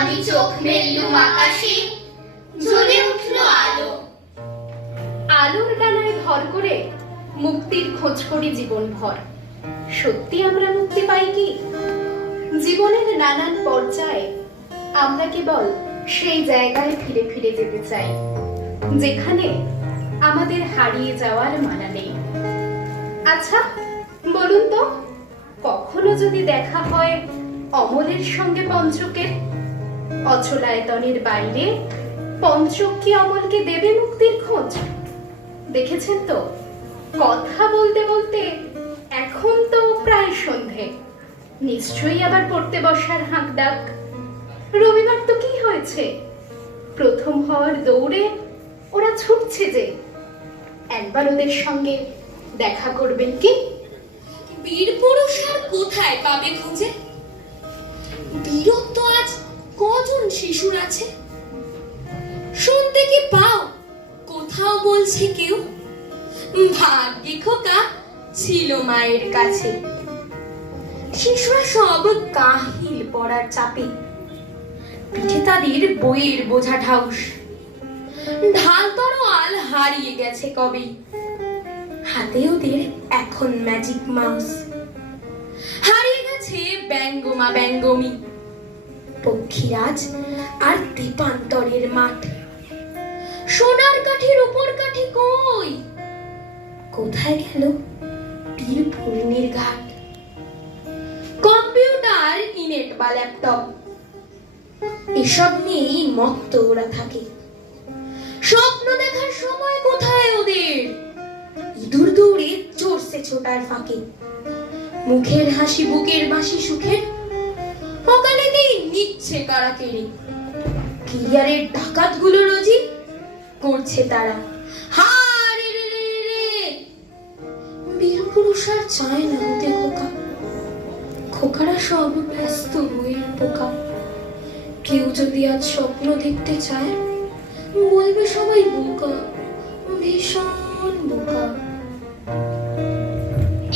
আমি চোখ মেললুম আকাশে, জ্বলে উঠল আলো। আলোর ডানায় ভর করে মুক্তির খোঁজ করি জীবনভর। সত্যি আমরা মুক্তি পাই কি? জীবনের নানান পর্যায়ে আমরা কেবল সেই জায়গায় ফিরে ফিরে যেতে চাই যেখানে আমাদের হারিয়ে যাওয়ার মানা নেই। আচ্ছা বলুন তো, কখনো যদি দেখা হয় অমলের সঙ্গে পঞ্চকের, অচলায়তনের বাইরে পঞ্চক কি অমলকে দেবে মুক্তির খোঁজ? দেখেছেন তো, কথা বলতে বলতে এখন তো প্রায় সন্ধে, নিশ্চয়ই আবার পড়তে বসার হাঁক ডাক। রবিবার তো কি হয়েছে, প্রথম হওয়ার দৌড়ে ওরা ছুটছে যে। একবার ওদের সঙ্গে দেখা করবেন কি? বীরপুরুষ আর কোথায় পাবে খুঁজে? বীরত্ব আজ কজন শিশুর আছে? শুনতে কি পাও কোথাও বলছে কেউ, ভাগ্যে খোকা ছিল মায়ের কাছে। শিশুরা সব কাহিল পড়ার চাপে, পিঠে তাদের বইয়ের বোঝা ঢাউস। ঢাল তরোয়াল হারিয়ে গেছে কবে, হাতে ওদের এখন ম্যাজিক মাউস। হারিয়ে গেছে ব্যঙ্গমা ব্যঙ্গমি, পক্ষীরাজ আর দীপান্তরের মাঠ। সোনার কাঠির উপর কাঠি কই, কোথায় গেল বীর পূর্ণির ঘাট? কম্পিউটার, ইনেট বা ল্যাপটপ এসব নিয়েই মত্ত ওরা থাকে। স্বপ্ন দেখার সময় কোথায় ওদের? ইঁদুর দৌড়ে চড়ছে ছোটার ফাঁকে। মুখের হাসি বুকের বাঁশি সুখের, সকালেতেই নিচ্ছে কারা কেড়ে। ক্লিয়ারের ডাকাত গুলো রোজই করছে তারা হারে রে রে রে। বীরপুরুষ আর চায় না হতে খোকা, খোকারা সব ব্যস্ত বইয়ের পোকা। কেউ যদি আজ স্বপ্ন দেখতে চায়, বলবে সবাই বোকা, ভীষণ বোকা।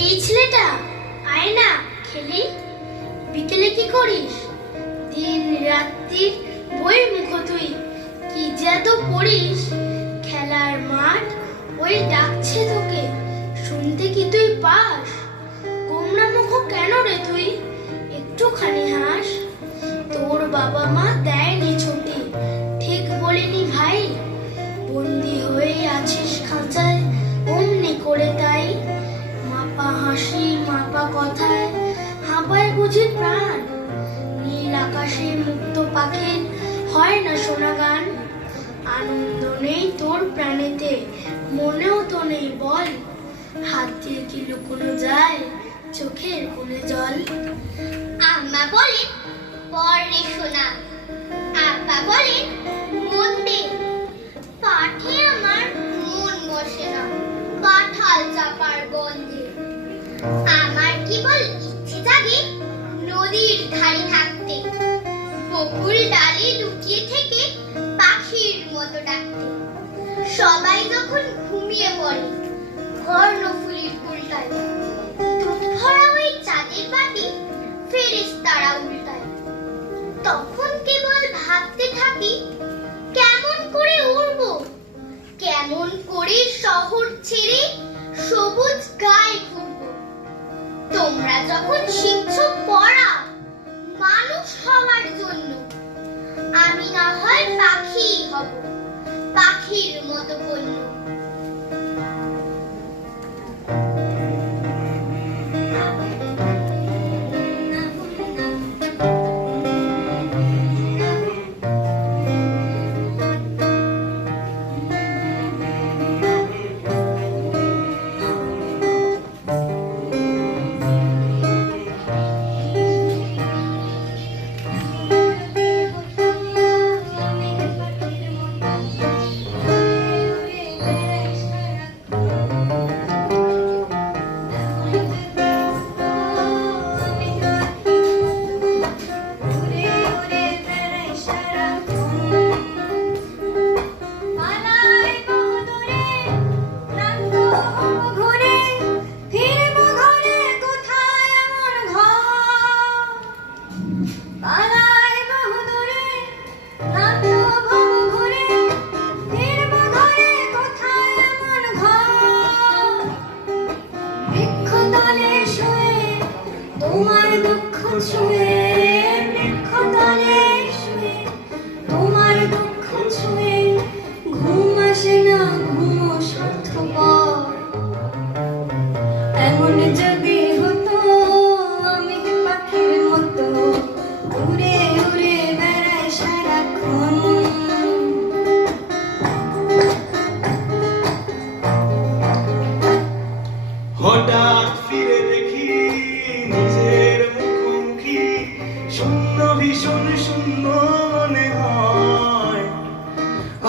এই ছেলেটা আয় না খেলি। বিকেলে কি করিস? দিন রাত্রি বইয়ের মুখ তুই, কি যে এত পড়িস? খেলার মাঠ ওই ডাকছে তোকে, শুনতে কি তুই পাস? গোমরা মুখ কেন রে তুই, একটুখানি হাস। তোর বাবা মা দেয়নি ছুটি, ঠিক বলিনি ভাই? বন্দি হয়ে আছিস খাঁচায় অমনি করে তাই। মাপা হাসি মাপা কথায় হাঁপায় বুঝি প্রাণ। নীল আকাশে মুক্ত পাখির হয় না শোনা গান। আনন্দ নেই তোর প্রাণেতে, মনেও তো নেই বল। হাত দিয়ে কি লুকোনো যায় চোখের কোণে জল? আম্মা বলেন পরে শোনা, আব্বা বলেন মন দে। পাঠে আমার মন বসে না কাঁঠাল চাপার গন্ধে। আমার কেবল ইচ্ছে জাগে নদীর ধারে থাকতে, বকুল ডালে লুকিয়ে থেকে পাখির মতো ডাকতে। সবাই যখন ঘুমিয়ে পড়ে কর্ণফুলীর উল্টায়, দুধ ভরা ওই চাঁদের বাটি ফেরেশতারা উল্টায়। তখন কেবল ভাবতে থাকি কেমন করে উড়বো, কেমন করে শহর ছেড়ে সবুজ গায়ে ঘুরবো। তোমরা যখন শিখছো পড়া মানুষ হওয়ার জন্য, আমি না হয় পাখি হব, পাখির মতো বন্য।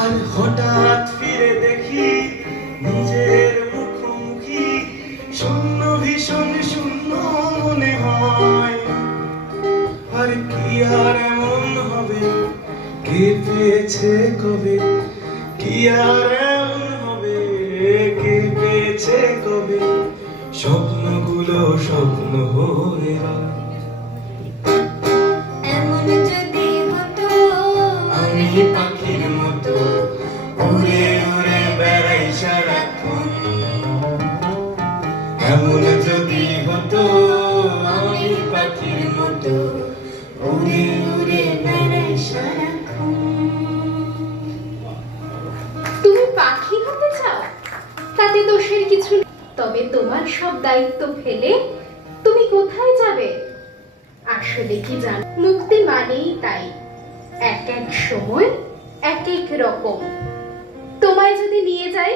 আর হঠাৎ ফিরে দেখি নিজের মুখোমুখি, শূন্য ভীষণ শূন্য মনে হয়। আর কি আর এমন হবে, কে পেয়েছে কবে, কি আর এমন হবে, কে পেয়েছে কবে, স্বপ্নগুলো স্বপ্ন হয়ে রয়। এমন যদি হতো আমি পাখির মতো উড়ে উড়ে বেড়াই সারাক্ষণ। এমন যদি হতো আমি পাখির মতো উড়ে উড়ে বেড়াই সারাক্ষণ। তুমি পাখি হতে চাও, তাতে দোষের কিছু নেই। তবে তোমার সব দায়িত্ব ফেলে তুমি কোথায় যাবে? আসলে কি জানো, মুক্তি মানেই তাই, এক এক সময় এক এক রকম। তোমায় যদি নিয়ে যাই